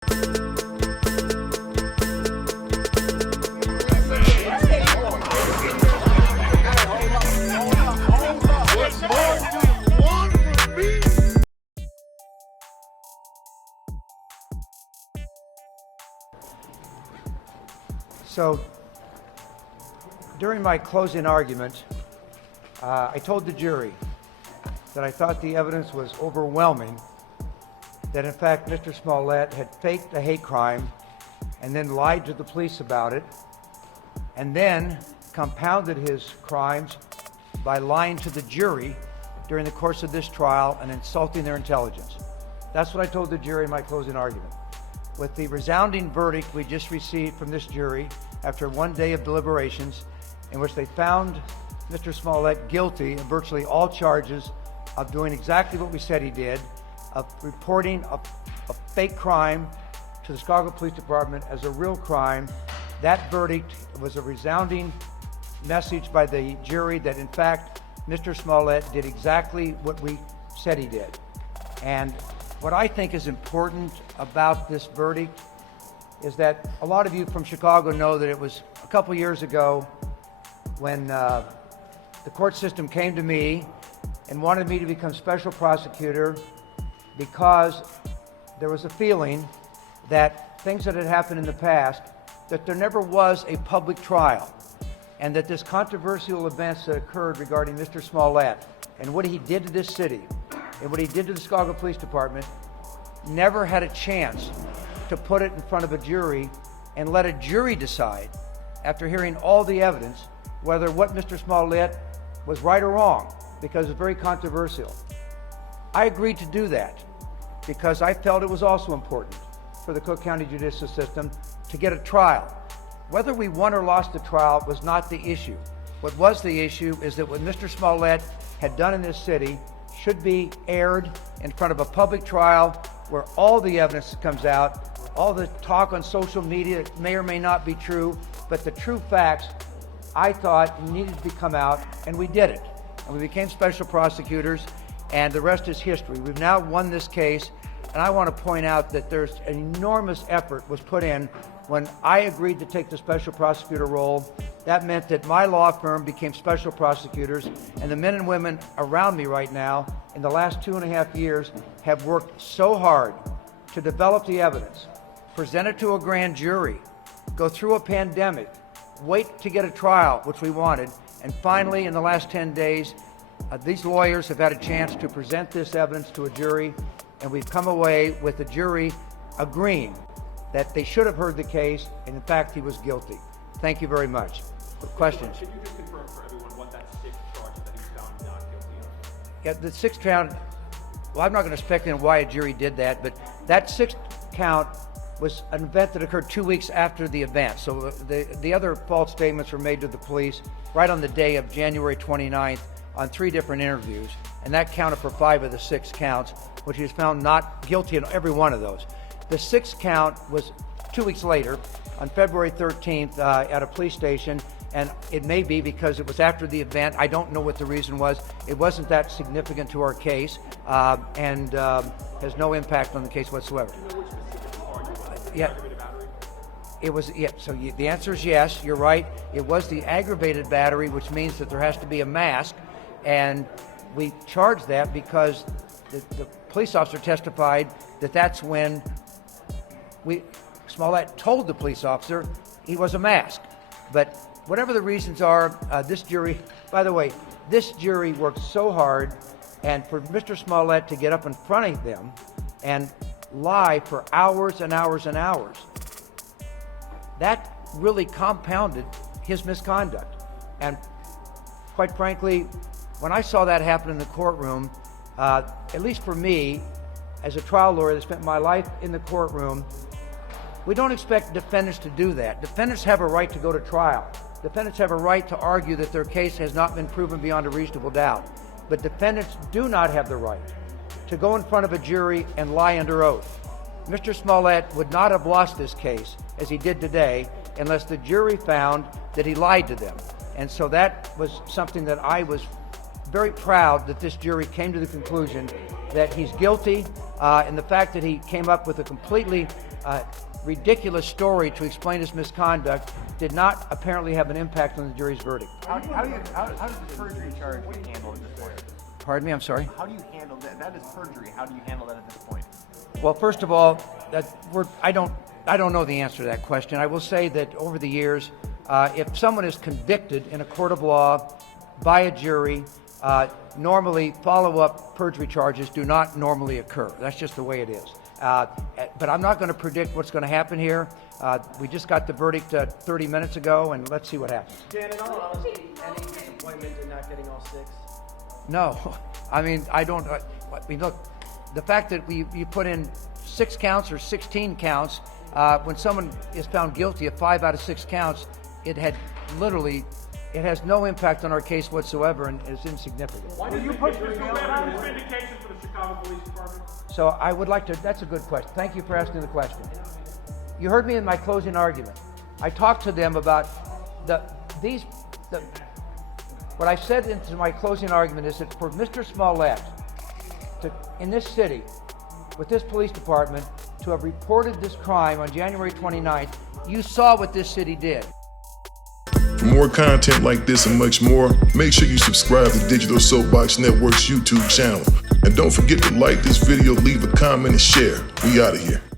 So, during my closing argument, I told the jury that I thought the evidence was overwhelming, that in fact Mr. Smollet had faked a hate crime and then lied to the police about it, and then compounded his crimes by lying to the jury during the course of this trial and insulting their intelligence. That's what I told the jury in my closing argument. With the resounding verdict we just received from this jury after one day of deliberations, in which they found Mr. Smollet guilty of virtually all charges of doing exactly what we said he did, of reporting a fake crime to the Chicago Police Department as a real crime. That verdict was a resounding message by the jury that in fact Mr. Smollet did exactly what we said he did. And what I think is important about this verdict is that a lot of you from Chicago know that it was a couple years ago when the court system came to me and wanted me to become special prosecutor because there was a feeling that things that had happened in the past, that there never was a public trial, and that this controversial events that occurred regarding Mr. Smollet and what he did to this city and what he did to the Chicago Police Department never had a chance to put it in front of a jury and let a jury decide, after hearing all the evidence, whether what Mr. Smollet was right or wrong, because it's very controversial. I agreed to do that because I felt it was also important for the Cook County judicial system to get a trial. Whether we won or lost the trial was not the issue. What was the issue is that what Mr. Smollet had done in this city should be aired in front of a public trial where all the evidence comes out, all the talk on social media may or may not be true, but the true facts, I thought, needed to come out, and we did it. And we became special prosecutors, and the rest is history. We've now won this case, and I want to point out that there's an enormous effort was put in when I agreed to take the special prosecutor role. That meant that my law firm became special prosecutors, and the men and women around me right now in the last 2.5 years have worked so hard to develop the evidence, present it to a grand jury, go through a pandemic, wait to get a trial, which we wanted, and finally in the last 10 days, these lawyers have had a chance to present this evidence to a jury, and we've come away with the jury agreeing that they should have heard the case, and in fact he was guilty. Thank you very much. Questions? Could you just confirm for everyone what that sixth charge that he was found not guilty of? Yeah, the sixth count, well, I'm not going to speculate on why a jury did that, but that sixth count was an event that occurred 2 weeks after the event. So the other false statements were made to the police right on the day of January 29th on 3 different interviews, and that counted for 5 of the 6 counts, which he was found not guilty in every one of those. The 6th count was 2 weeks later, on February 13th, at a police station, and it may be because it was after the event. I don't know what the reason was. It wasn't that significant to our case, and has no impact on the case whatsoever. Do you know which specific charge it was? Yeah. Aggravated battery? It was, yeah, so the answer is yes, you're right. It was the aggravated battery, which means that there has to be a mask, and we charged that because the police officer testified that that's when Smollet told the police officer he was a mask. But whatever the reasons are, this jury, by the way, this jury worked so hard, and for Mr. Smollet to get up in front of them and lie for hours and hours and hours, that really compounded his misconduct. And quite frankly, when I saw that happen in the courtroom, at least for me, as a trial lawyer that spent my life in the courtroom, we don't expect defendants to do that. Defendants have a right to go to trial. Defendants have a right to argue that their case has not been proven beyond a reasonable doubt. But defendants do not have the right to go in front of a jury and lie under oath. Mr. Smollet would not have lost this case, as he did today, unless the jury found that he lied to them. And so that was something that I was very proud that this jury came to the conclusion that he's guilty, and the fact that he came up with a completely ridiculous story to explain his misconduct did not apparently have an impact on the jury's verdict. How does the perjury charge get handled at this point? Pardon me, I'm sorry? How do you handle that? That is perjury. How do you handle that at this point? Well, first of all, I don't know the answer to that question. I will say that over the years, if someone is convicted in a court of law by a jury, normally follow-up perjury charges do not normally occur. That's just the way it is. But I'm not going to predict what's going to happen here. We just got the verdict 30 minutes ago, and let's see what happens. Dan, in all honesty, any disappointment in not getting all six? No, I mean, I don't. I mean, look, the fact that you put in 6 counts or 16 counts, when someone is found guilty of 5 out of 6 counts, it has no impact on our case whatsoever and is insignificant. Why did you put this vindication for the Chicago Police Department? So I would like to, that's a good question. Thank you for asking the question. You heard me in my closing argument. I talked to them about what I said into my closing argument is that for Mr. Smollet in this city, with this police department, to have reported this crime on January 29th, you saw what this city did. For more content like this and much more, make sure you subscribe to Digital Soapbox Network's YouTube channel. And don't forget to like this video, leave a comment, and share. We out of here.